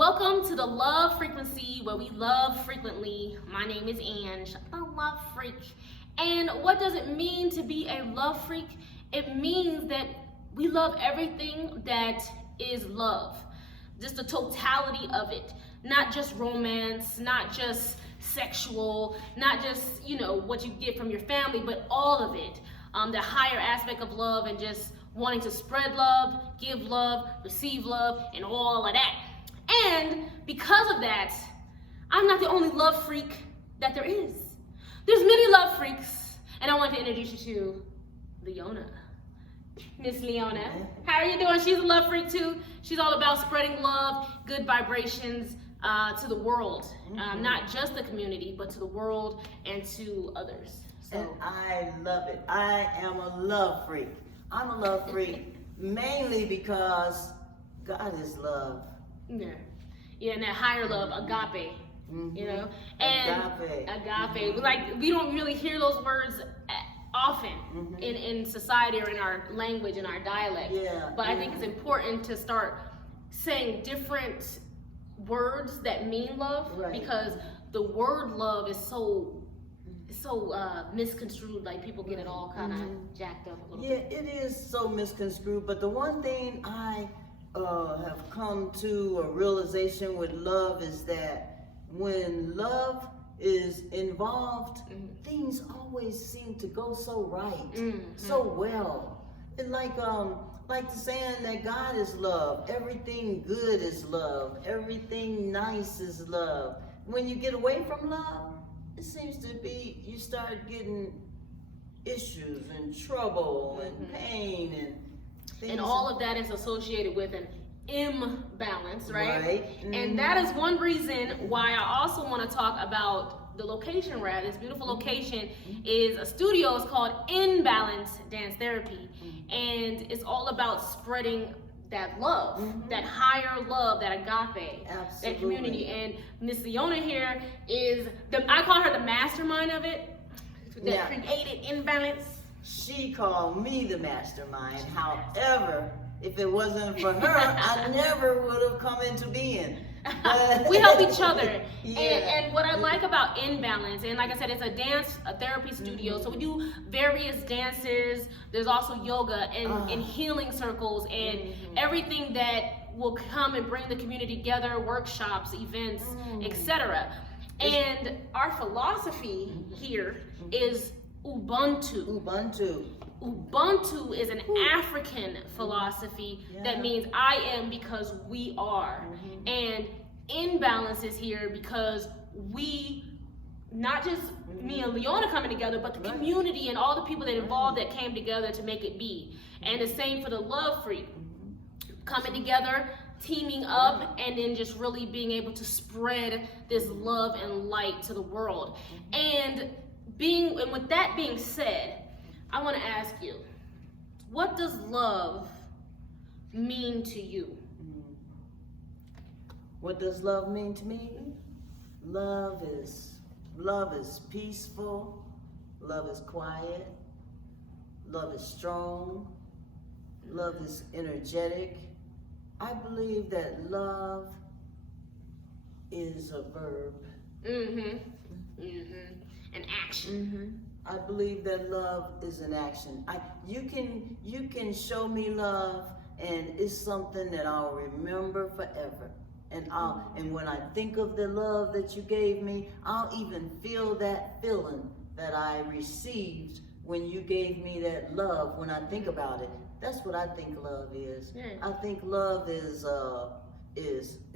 Welcome to the Love Frequency, where we love frequently. My name is Ange, the Love Freak. And what does it mean to be a love freak? It means that we love everything that is love. Just the totality of it. Not just romance, not just sexual, not just, what you get from your family, but all of it. The higher aspect of love and just wanting to spread love, give love, receive love, and all of that. And because of that, I'm not the only love freak that there is. There's many love freaks, and I want to introduce you to Leona. Miss Leona. How are you doing? She's a love freak too. She's all about spreading love, good vibrations to the world. Not just the community, but to the world and to others. So. And I love it. I am a love freak. I'm a love freak mainly because God is love. Yeah, and that higher love, agape, and agape. We don't really hear those words often in society or in our language, in our dialect. But I think it's important to start saying different words that mean love, because the word love is so misconstrued. Like people get it all kind of jacked up a little bit. Yeah, it is so misconstrued. But the one thing I have come to a realization with love is that when love is involved, things always seem to go so right, so well. And like the saying that God is love, everything good is love, everything nice is love. When you get away from love, it seems to be you start getting issues and trouble and pain and things. And all of that is associated with an imbalance, right? And that is one reason why I also want to talk about the location we're at. This beautiful location is a studio. It's called Imbalance Dance Therapy. And it's all about spreading that love, that higher love, that agape, that community. And Miss Leona here is, I call her the mastermind of it, that created Imbalance. She called me the mastermind. However, if it wasn't for her, I never would have come into being. We help each other. And what I like about Imbalance, and like I said, it's a therapy studio. So we do various dances. There's also yoga and healing circles and everything that will come and bring the community together, workshops, events, etc. And our philosophy here is Ubuntu. Ubuntu is an African philosophy that means I am because we are. And Imbalance is here because we, not just me and Leona coming together, but the community and all the people that involved that came together to make it be. And the same for the Love Freak. Coming together, teaming up, and then just really being able to spread this love and light to the world. And with that being said, I want to ask you, what does love mean to you? What does love mean to me? Love is peaceful. Love is quiet. Love is strong. Love is energetic. I believe that love is a verb. An action. I believe that love is an action. You can show me love, and it's something that I'll remember forever. And when I think of the love that you gave me, I'll even feel that feeling that I received when you gave me that love. When I think about it, that's what I think love is. I think love is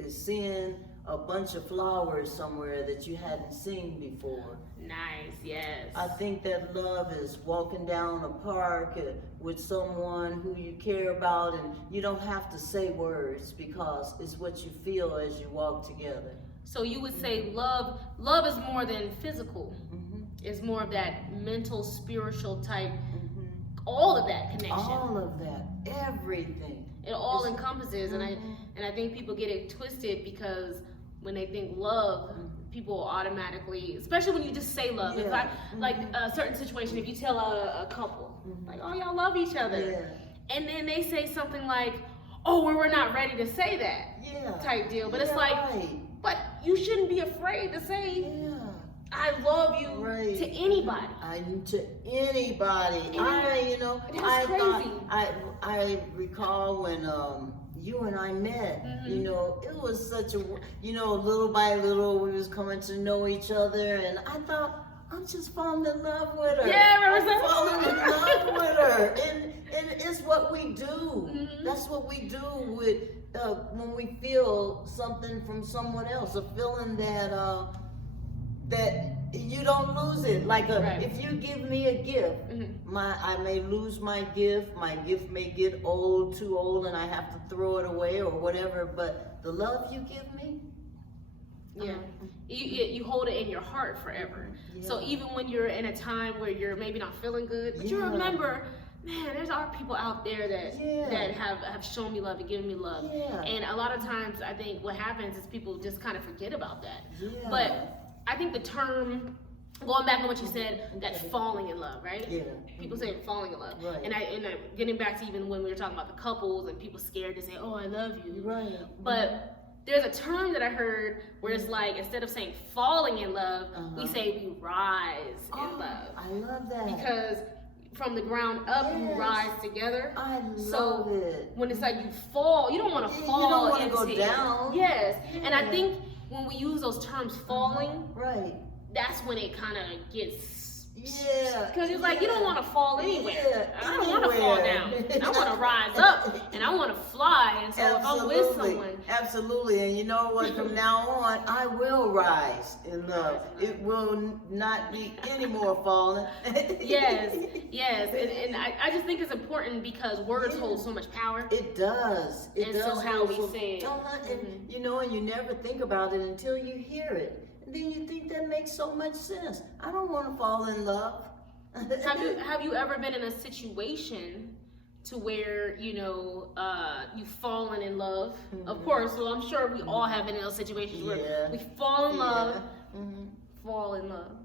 seeing a bunch of flowers somewhere that you hadn't seen before. Nice, yes. I think that love is walking down a park with someone who you care about, and you don't have to say words because it's what you feel as you walk together. So you would say love is more than physical. It's more of that mental, spiritual type, all of that connection. All of that, everything. It all encompasses, and I think people get it twisted because when they think love, people automatically, especially when you just say love. If like a certain situation, if you tell a couple, like, oh, y'all love each other, and then they say something like, oh, we're not ready to say that type deal. But it's like, but you shouldn't be afraid to say, I love you to anybody. To anybody. That's crazy. I recall when you and I met, it was such a, little by little we was coming to know each other, and I thought, I'm just falling in love with her. Yeah, I'm falling in love with her. And it's what we do. That's what we do with when we feel something from someone else, a feeling that you don't lose it. Like if you give me a gift, I may lose my gift may get too old, and I have to throw it away or whatever, but the love you give me, you hold it in your heart forever. So even when you're in a time where you're maybe not feeling good, but you remember, man, there's our people out there that have shown me love and given me love. And a lot of times I think what happens is people just kind of forget about that. But I think the term, going back on what you said, that falling in love, right? People say falling in love. And I getting back to even when we were talking about the couples and people scared to say, oh, I love you. But there's a term that I heard where it's like, instead of saying falling in love, we say we rise in love. I love that. Because from the ground up, you rise together. I love it. When it's like you fall, you don't want to fall. You don't want to go into down. And I think when we use those terms, falling, that's when it kind of gets. Because it's like you don't want to fall anywhere. I don't want to fall down. I want to rise up and I want to fly. And so if I'm with someone, and you know what? From now on, I will rise in love. It will not be any more falling. Yes. And I just think it's important because words hold so much power. It does. It does. So how we say it. And you never think about it until you hear it. Then you think that makes so much sense. I don't want to fall in love. Have you ever been in a situation to where you've fallen in love? Of course, so I'm sure we all have been in those situations where we fall in love, fall in love.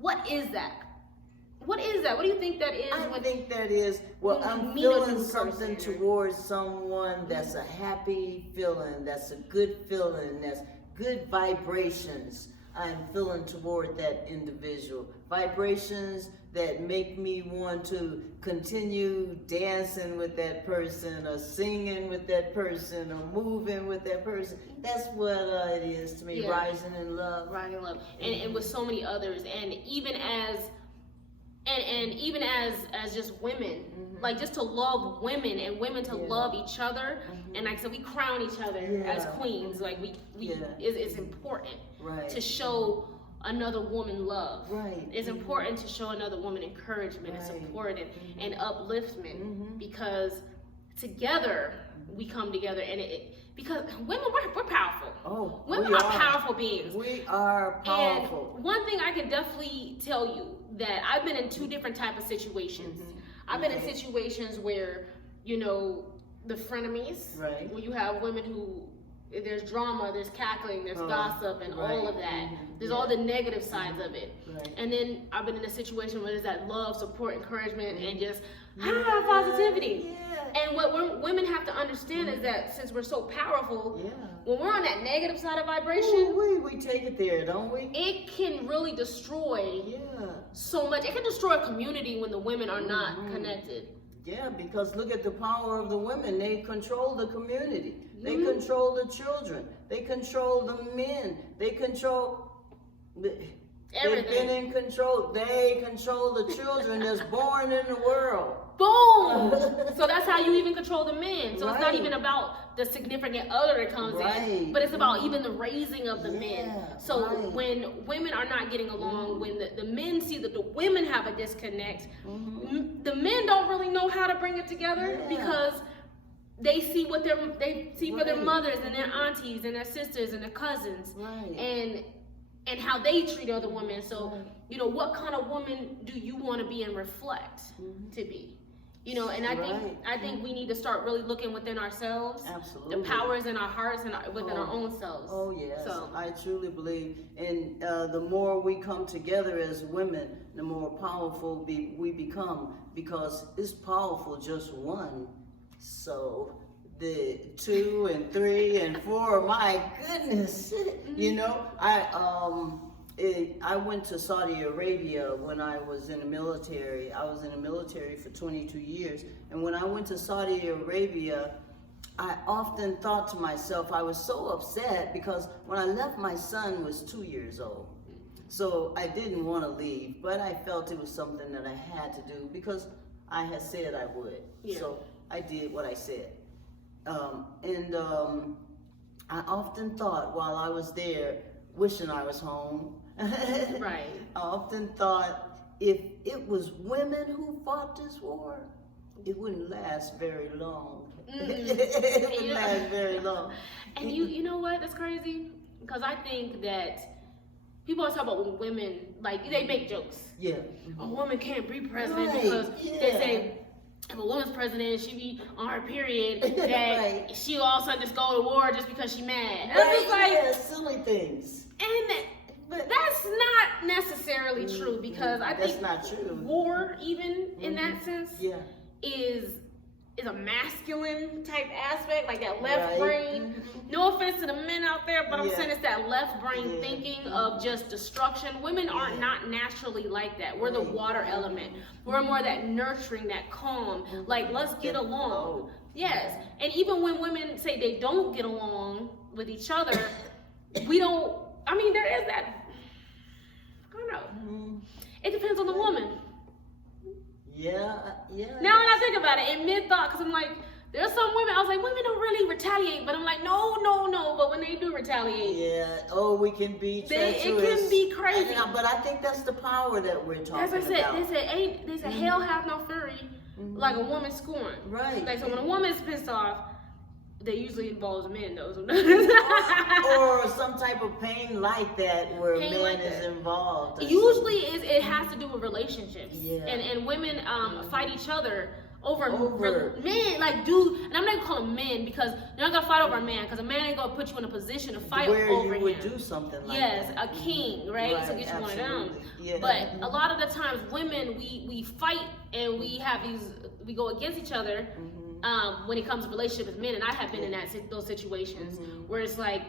What is that? What is that? What do you think that is? I think that is, I'm feeling something towards someone that's a happy feeling, that's a good feeling, that's good vibrations I'm feeling toward that individual. Vibrations that make me want to continue dancing with that person, or singing with that person, or moving with that person. That's what it is to me, rising in love. Rising in love. And with so many others. And even as just women, like just to love women and women to love each other, and like I said, we crown each other as queens. Like it's important to show another woman love. It's important to show another woman encouragement and support and upliftment, because together we come together, and because women, we're powerful. Women are powerful beings. We are powerful. And one thing I can definitely tell you, that I've been in two different type of situations. I've been in situations where, the frenemies, where you have women who, there's drama, there's cackling, there's gossip, and all of that. There's all the negative sides of it. And then I've been in a situation where there's that love, support, encouragement, and just positivity. And what women have to understand is that since we're so powerful, when we're on that negative side of vibration, we take it there, don't we? It can really destroy so much. It can destroy a community when the women are not connected. Yeah, because look at the power of the women. They control the community. They control the children. They control the men. They control everything. They've been in control. They control the children that's born in the world. Boom! So that's how you even control the men. So it's not even about the significant other that comes in, but it's about even the raising of the men. So when women are not getting along, when the men see that the women have a disconnect, the men don't really know how to bring it together, because they see what they see for their mothers and their aunties and their sisters and their cousins, and how they treat other women. So what kind of woman do you want to be and reflect to be? And I think we need to start really looking within ourselves. Absolutely. The power is in our hearts and within our own selves. Oh yes, so I truly believe, and the more we come together as women, the more powerful we become, because it's powerful just one. So the 2 and 3 and 4. My goodness, you know, I went to Saudi Arabia when I was in the military. I was in the military for 22 years, and when I went to Saudi Arabia, I often thought to myself, I was so upset because when I left, my son was 2 years old. So I didn't want to leave, but I felt it was something that I had to do because I had said I would. Yeah. So I did what I said. I often thought while I was there, wishing I was home. Right. I often thought if it was women who fought this war, it wouldn't last very long. It wouldn't last very long. And you know what? That's crazy. Because I think that people always talk about when women, like, they make jokes. Yeah. A woman can't be president Right. because they say if a woman's president, she be on her period, that Right. she all of a sudden just go to war just because she mad. And Right, I'm just like, yeah, silly things. and that's not necessarily true because I That's think not true. war, even in that sense, Yeah. is a masculine type aspect, like that left Right. brain. No offense to the men out there, but I'm Yeah. saying it's that left brain Yeah. thinking of just destruction. Women are not naturally like that. We're the Right. water element. We're more that nurturing, that calm. Like, let's get That along. flow. Yes. And even when women say they don't get along with each other, we don't, I mean, there is that, I don't know. It depends on the woman. Yeah. Now when I think about it, in mid-thought, because I'm like, there's some women, I was like, women don't really retaliate, but I'm like, no, but when they do retaliate, Yeah. Oh, we can be treacherous. it can be crazy. But I think that's the power that we're talking As I said, about. they said hell hath no fury like a woman scorned. Right. Like, so when a woman's pissed off, that usually involves men, though. or some type of pain like that where Pain man like is that. involved. or Usually it has to do with relationships. Yeah. And women fight each other over Over. men, like dude, and I'm not gonna call them men because you're not gonna fight over a man because a man ain't gonna put you in a position to fight where over you would him. do something like Yes, that. a king, right? So Right, get you one of them. absolutely. Yeah. But a lot of the times, women we fight and we have we go against each other when it comes to relationship with men. And I have been in those situations where it's like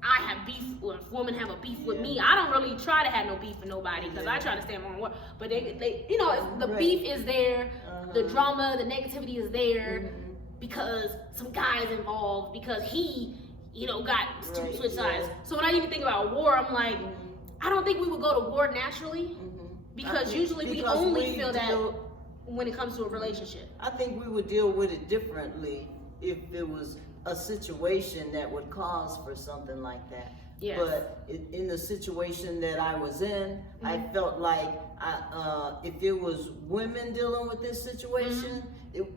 I have beef, or if women have a beef with me, I don't really try to have no beef with nobody because I try to stay on my word. But they, you know, the Right. beef is there, the drama, the negativity is there because some guy is involved because he, you know, got Right, switch sides. yeah. So when I even think about war, I'm like, I don't think we would go to war naturally because usually we Because only we feel that deal- when it comes to a relationship. I think we would deal with it differently if it was a situation that would cause for something like that. Yes. But in the situation that I was in, I felt like if it was women dealing with this situation,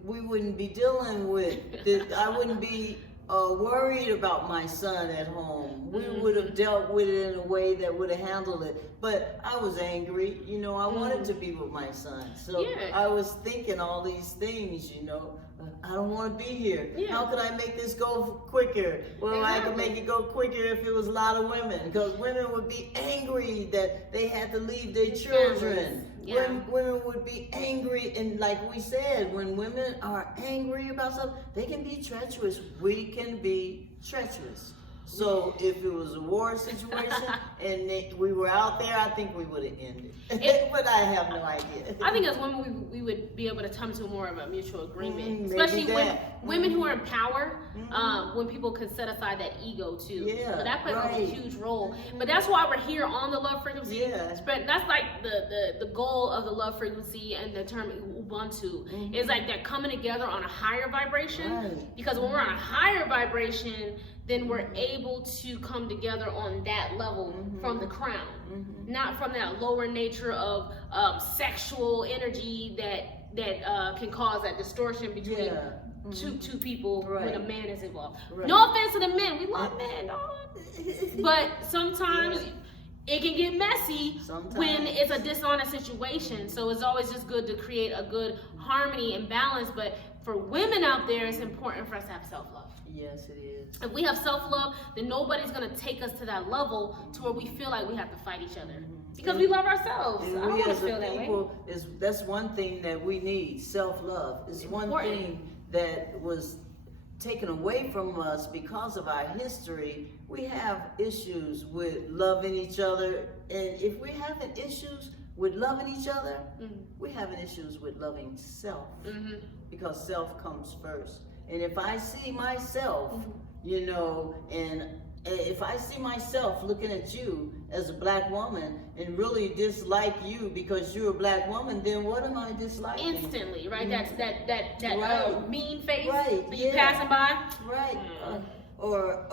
we wouldn't be dealing with it. I wouldn't be worried about my son at home. We would have dealt with it in a way that would have handled it. But I was angry, you know, I wanted to be with my son. So Yeah. I was thinking all these things, you know. I don't want to be here. Yeah. How could I make this go quicker? Well, I could make it go quicker if it was a lot of women, because women would be angry that they had to leave their children. Yeah. Women would be angry, and like we said, when women are angry about something, they can be treacherous. We can be treacherous. So if it was a war situation and we were out there, I think we would have ended. But I have no idea. I think as women, we would be able to come to more of a mutual agreement, Maybe especially when that. women who are in power, when people can set aside that ego too. Yeah, So that plays right. a huge role. But that's why we're here on the love frequency. Yeah. That's like the goal of the love frequency and the term Ubuntu is like they're coming together on a higher vibration. Right. Because when we're on a higher vibration, then we're able to come together on that level from the crown, not from that lower nature of sexual energy that can cause that distortion between Yeah. two people when a Right. man is involved. Right. No offense to the men, we love men, dog. But sometimes it can get messy Sometimes. when it's a dishonest situation. So it's always just good to create a good harmony and balance. But for women out there, it's important for us to have self-love. Yes, it is. If we have self-love, then nobody's going to take us to that level to where we feel like we have to fight each other. Because we love ourselves. And I don't we want as to feel a that way. people, that's one thing that we need, self-love. It's one Important. thing that was taken away from us because of our history. We have issues with loving each other, and if we're having issues with loving each other, we're having issues with loving self, because self comes first. And if I see myself, you know, and if I see myself looking at you as a black woman and really dislike you because you're a black woman, then what am I disliking? Instantly, right? That's that Right. mean face Right, that you yeah. passing by. Right. Or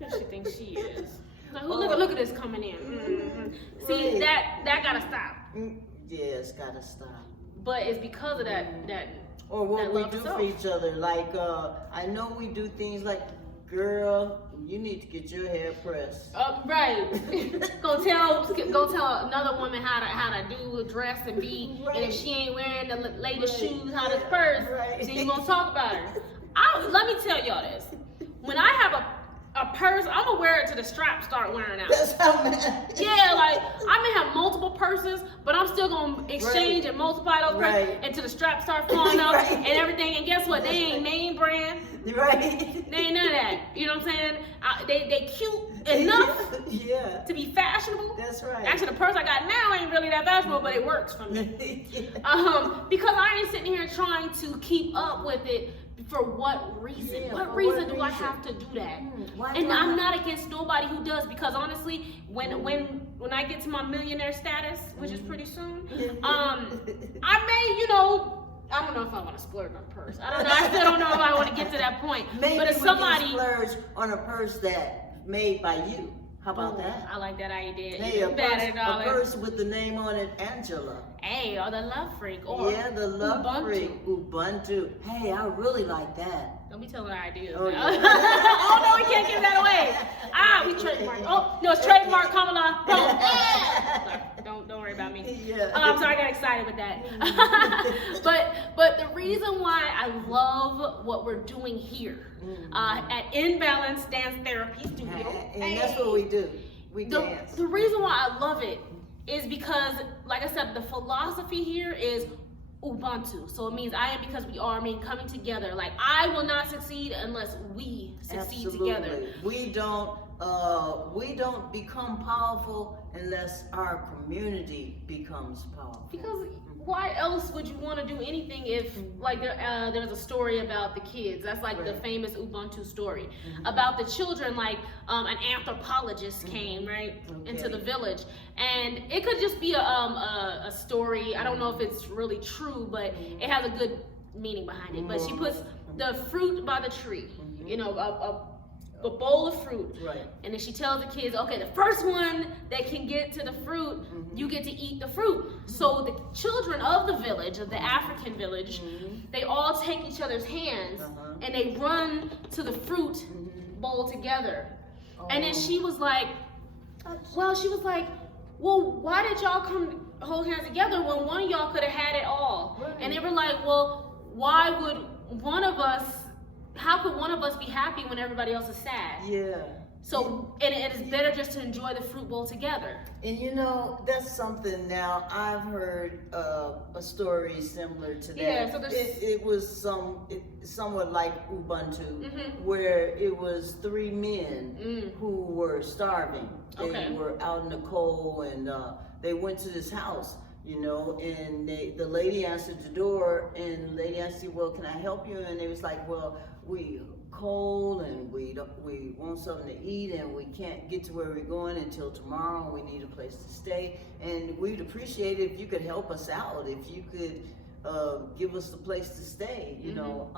Who she thinks she is? Like, look at this coming in. See, Right. that gotta stop. yeah, it's gotta stop. But it's because of that Or what that we love do self. for each other. Like, I know we do things like, girl, you need to get your hair pressed. Right. go tell another woman how to do a dress and be, and if she ain't wearing the latest shoes, how to purse, then you gonna talk about her. Let me tell y'all this. When I have a purse, I'm gonna wear it till the straps start wearing out. That's how mad. Yeah, like I may have multiple purses, but I'm still gonna exchange and multiply those purses until the straps start falling out and everything. And guess what? They ain't name brand. Right. They ain't none of that. You know what I'm saying? They cute enough Yeah. to be fashionable. That's right. Actually, the purse I got now ain't really that fashionable, but it works for me. Because I ain't sitting here trying to keep up with it. For what reason? Yeah, what for reason what do I reason? have to do that? Why And do I I'm have- not against nobody who does, because honestly, when I get to my millionaire status, which is pretty soon, I may, you know, I don't know if I want to splurge on a purse. I don't know. I still don't know if I want to get to that point. Maybe but if we somebody can splurge on a purse that made by you. How about that? I like that idea. Hey, a Better, darling. purse with the name on it, Angela. Hey, or the Love Freq, or Yeah, the Love Ubuntu. Freq, Ubuntu. Hey, I really like that. Don't be telling our ideas. Oh, now. yeah. Oh no, we can't give that away. We trademark. Oh no, it's trademark. Kamala. Boom. Sorry, don't worry about me. Yeah. I'm sorry, I got excited with that. but the reason why I love what we're doing here at Imbalance Dance Therapy Studio, And that's what we do. We dance. the reason why I love it is because, like I said, the philosophy here is Ubuntu. So it means I am because we are, mean coming together. Like I will not succeed unless we succeed together. We don't become powerful unless our community becomes powerful. Because why else would you want to do anything if, like, there's a story about the kids. That's like the famous Ubuntu story about the children. Like, an anthropologist came into the village, and it could just be a story. I don't know if it's really true, but it has a good meaning behind it. But she puts the fruit by the tree, you know, a bowl of fruit, and then she tells the kids, okay, the first one that can get to the fruit, you get to eat the fruit. So the children of the village, of the African village, they all take each other's hands and they run to the fruit bowl together. And then she was like, well, why did y'all come hold hands together when one of y'all could have had it all? And they were like, well, why would how could one of us be happy when everybody else is sad? Yeah. So, and it's better just to enjoy the fruit bowl together. And you know, that's something. Now I've heard a story similar to that. Yeah, so there's... it was somewhat like Ubuntu, where it was 3 men who were starving. They were out in the cold, and they went to this house, you know, and the lady answered the door, and the lady asked, well, can I help you? And they was like, well, we cold and we want something to eat, and we can't get to where we're going until tomorrow. We need a place to stay, and we'd appreciate it if you could help us out, if you could give us the place to stay. You know,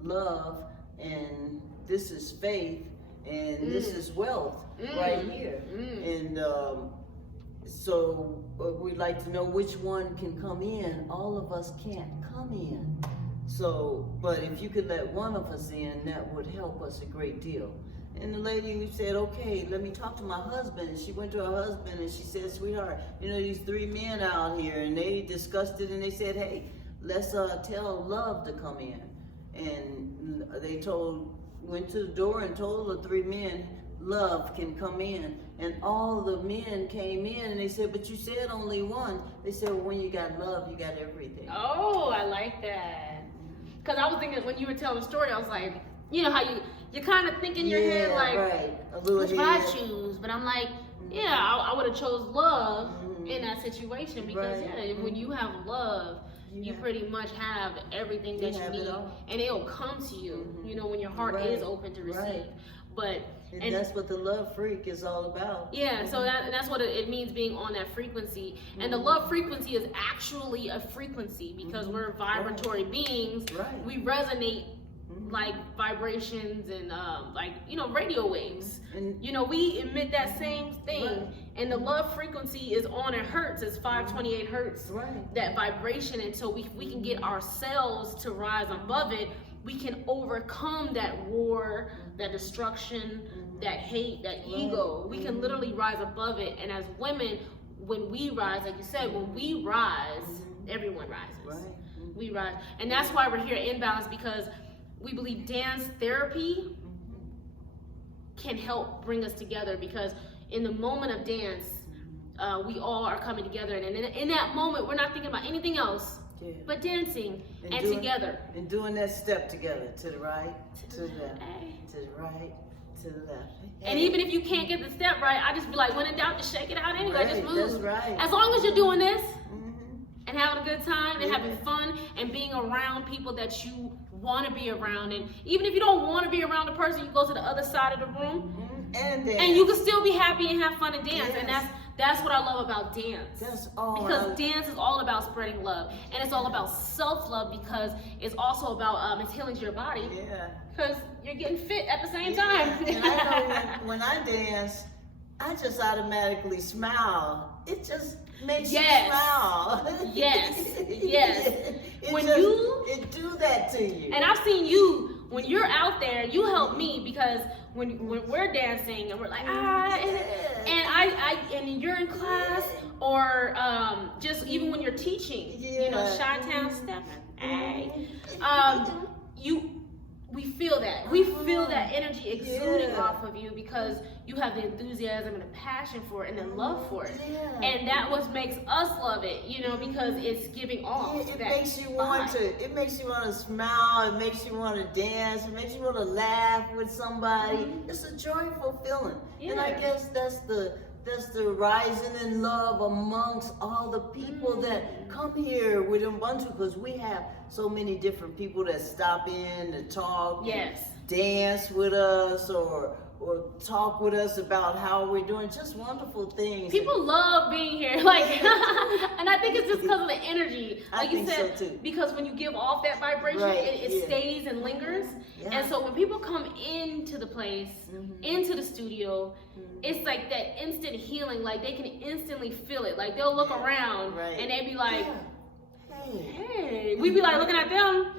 love, and this is faith, and this is wealth right here. And so we'd like to know which one can come in. All of us can't come in. So, but if you could let one of us in, that would help us a great deal. And the lady said, okay, let me talk to my husband. And she went to her husband and she said, sweetheart, you know, these 3 men out here, and they discussed it, and they said, hey, let's tell Love to come in. And they went to the door and told the 3 men, Love can come in. And all the men came in, and they said, but you said only one. They said, well, when you got love, you got everything. Oh, I like that. Because I was thinking when you were telling the story, I was like, you know how you kind of think in your head like, right. A little which would I choose? But I'm like, yeah, I would have chose love in that situation because when you have love, you pretty much have everything that you need, and it'll come to you. You know, when your heart is open to receive. But and that's what the love freq is all about. Yeah, so that's what it means, being on that frequency. And the love frequency is actually a frequency because we're vibratory beings. We resonate like vibrations and like, you know, radio waves. And you know, we emit that same thing. And the love frequency is on in hertz. It's 528 hertz. That vibration. And so we can get ourselves to rise above it. We can overcome that war, that destruction, that hate, that ego. We can literally rise above it. And as women, when we rise, like you said, when we rise, everyone rises. We rise. And that's why we're here at Imbalance, because we believe dance therapy can help bring us together, because in the moment of dance, we all are coming together. And in that moment, we're not thinking about anything else but dancing and together. And doing that step together, to the right, to the left, to the right, to the left. And even if you can't get the step right, I just be like, when in doubt, just shake it out anyway, just move. That's as long as you're doing this and having a good time and having fun and being around people that you want to be around. And even if you don't want to be around a person, you go to the other side of the room and you can still be happy and have fun and dance. And that's what I love about dance. That's all. Because dance is all about spreading love, and it's all about self-love, because it's also about it's healing to your body. Because you're getting fit at the same time. And I know when I dance, I just automatically smile. It just makes you smile. It do that to you. And I've seen you. When you're out there, you help me, because when we're dancing and we're like and you're in class, or just even when you're teaching, you know, Chi-Town stepping, we feel that. We feel that energy exuding off of you, because you have the enthusiasm and the passion for it and the love for it. And that what makes us love it, you know, because it's giving off. It makes you want to smile, it makes you want to dance, it makes you want to laugh with somebody. It's a joyful feeling. And I guess that's the rising in love amongst all the people that come here with Ubuntu, because we have so many different people that stop in to talk, dance with us, or talk with us about how we're doing, just wonderful things. People love being here, like, and I think it's just because of the energy, like you said, so because when you give off that vibration, it stays and lingers. And so when people come into the place, into the studio, it's like that instant healing. Like, they can instantly feel it. Like, they'll look around and they be like, hey, we be like looking at them,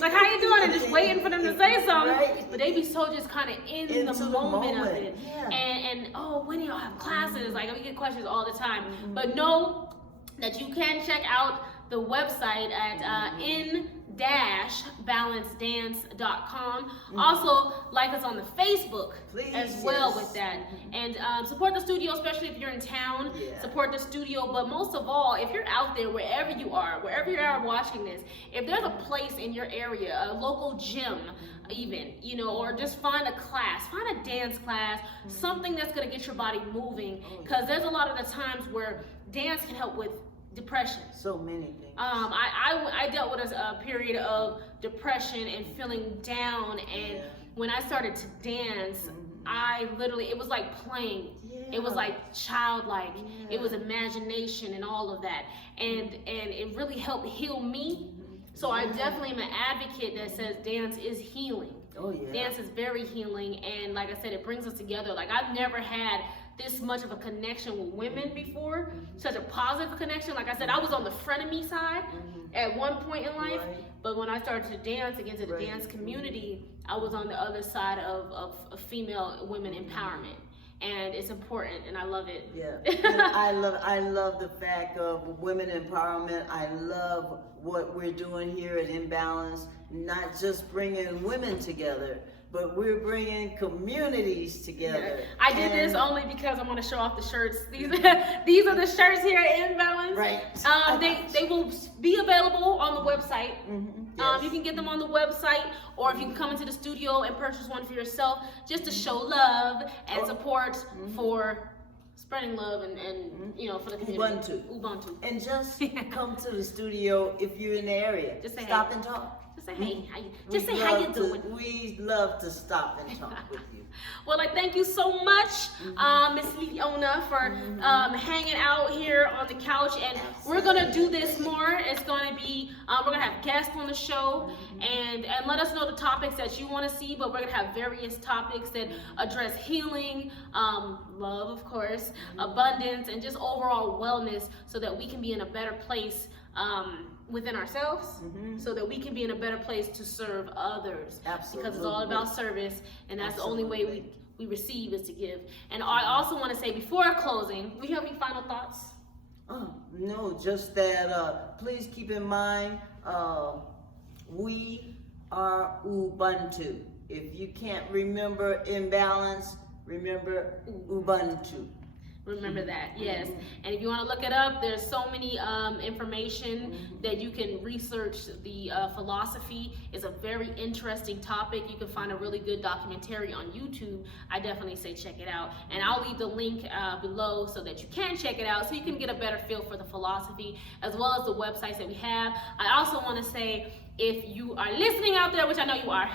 like, how you doing? And just waiting for them to say something. But they be so just kind of in the moment of it. And oh, when do y'all have classes? Like, we get questions all the time. But know that you can check out the website at in-balancedance.com. Also, like us on the Facebook as well with that. And support the studio, especially if you're in town. Support the studio. But most of all, if you're out there, wherever you are watching this, if there's a place in your area, a local gym even, you know, or just find a class, find a dance class, something that's going to get your body moving. Because there's a lot of the times where dance can help with depression. So many things. I dealt with a period of depression and feeling down, and when I started to dance, I literally, it was like playing. It was like childlike. It was imagination and all of that, and it really helped heal me. So I definitely am an advocate that says dance is healing. Dance is very healing, and like I said, it brings us together. Like, I've never had this much of a connection with women before, such a positive connection. Like I said, I was on the frenemy side at one point in life, but when I started to dance, against the dance community, I was on the other side of female women empowerment. And it's important, and I love it. And I love the fact of women empowerment. I love what we're doing here at Imbalance, not just bringing women together, but we're bringing communities together. I did this only because I want to show off the shirts. These are the shirts here at Imbalance. Right. They will be available on the website. Yes. You can get them on the website, or if you can come into the studio and purchase one for yourself, just to show love and support for spreading love and for the community. Ubuntu. And just come to the studio if you're in the area. Just say stop hey. and talk. Just say hey. How you doing? We love to stop and talk with you. Well, thank you so much, Miss Leona, for hanging out here on the couch. And we're gonna do this more. It's gonna be we're gonna have guests on the show, and let us know the topics that you want to see. But we're gonna have various topics that address healing, love, of course, abundance, and just overall wellness, so that we can be in a better place within ourselves, so that we can be in a better place to serve others. Absolutely. Because it's all about service, and that's the only way we receive is to give. And I also want to say, before closing, do you have any final thoughts? Oh, no, just that please keep in mind, we are Ubuntu. If you can't remember Imbalance, remember Ubuntu. Remember that, yes. And if you want to look it up, there's so many information that you can research. The philosophy is a very interesting topic. You can find a really good documentary on YouTube. I definitely say check it out. And I'll leave the link below so that you can check it out, so you can get a better feel for the philosophy, as well as the websites that we have. I also want to say, if you are listening out there, which I know you are,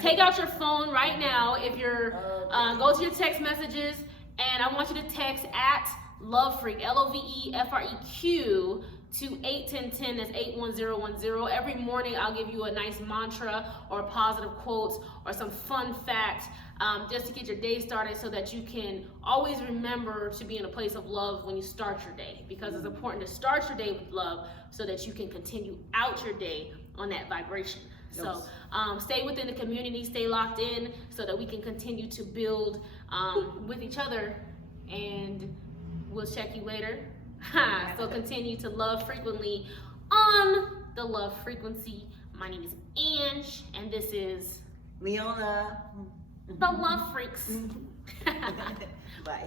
take out your phone right now. If you're, go to your text messages, and I want you to text at LoveFreq, LOVEFREQ, to 81010. That's 81010. Every morning I'll give you a nice mantra or a positive quote or some fun fact, just to get your day started, so that you can always remember to be in a place of love when you start your day, because it's important to start your day with love so that you can continue out your day on that vibration. So stay within the community, stay locked in, so that we can continue to build with each other, and we'll check you later. So continue to love frequently on the Love Frequency. My name is Ange, and this is Leona. the Love Freaks. Bye.